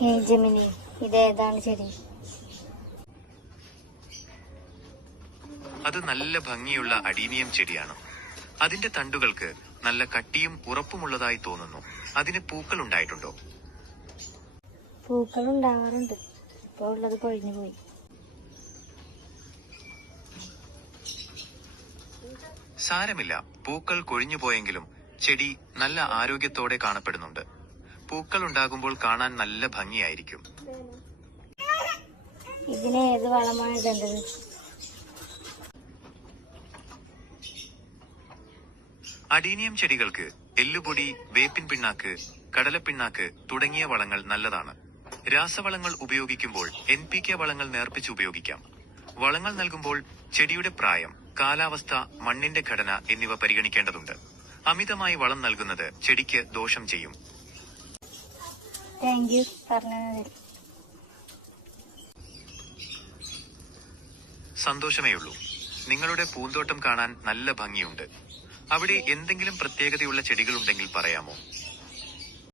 Gemini, ഇതേതാണ് ചെടി? അത് നല്ല ഭംഗിയുള്ള അഡീനിയം ചെടിയാണ്. അതിന്റെ തണ്ടുകൾക്ക് നല്ല കട്ടിയും ഉറപ്പുമുള്ളതായി തോന്നുന്നു. അതിന് പൂക്കൾ ഉണ്ടായിട്ടുണ്ടോ? പൂക്കൾ ഉണ്ടാവാറുണ്ട്, ഇപ്പോൾ ഉള്ളത് കൊഴിഞ്ഞു പോയി. സാരമില്ല, പൂക്കൾ കൊഴിഞ്ഞു പോയെങ്കിലും ചെടി നല്ല ആരോഗ്യത്തോടെ കാണപ്പെടുന്നുണ്ട്. പൂക്കൾ ഉണ്ടാകുമ്പോൾ കാണാൻ നല്ല ഭംഗിയായിരിക്കും. ഇതിന് ഏത് വളമാണ് ഇടേണ്ടത്? അഡീനിയം ചെടികൾക്ക് എല്ലുപൊടി, വേപ്പിൻ പിണ്ണാക്ക്, കടലപ്പിണ്ണാക്ക് തുടങ്ങിയ വളങ്ങൾ നല്ലതാണ്. രാസവളങ്ങൾ ഉപയോഗിക്കുമ്പോൾ NPK വളങ്ങൾ നേർപ്പിച്ച് ഉപയോഗിക്കാം. വളങ്ങൾ നൽകുമ്പോൾ ചെടിയുടെ പ്രായം, കാലാവസ്ഥ, മണ്ണിന്റെ ഘടന എന്നിവ പരിഗണിക്കേണ്ടതുണ്ട്. അമിതമായി വളം നൽകുന്നത് ചെടിക്ക് ദോഷം ചെയ്യും. താങ്ക് യു പറഞ്ഞതിൽ. സന്തോഷമേയുള്ളൂ. നിങ്ങളുടെ പൂന്തോട്ടം കാണാൻ നല്ല ഭംഗിയുണ്ട്. അവിടെ എന്തെങ്കിലും പ്രത്യേകതയുള്ള ചെടികളുണ്ടെങ്കിൽ പറയാമോ?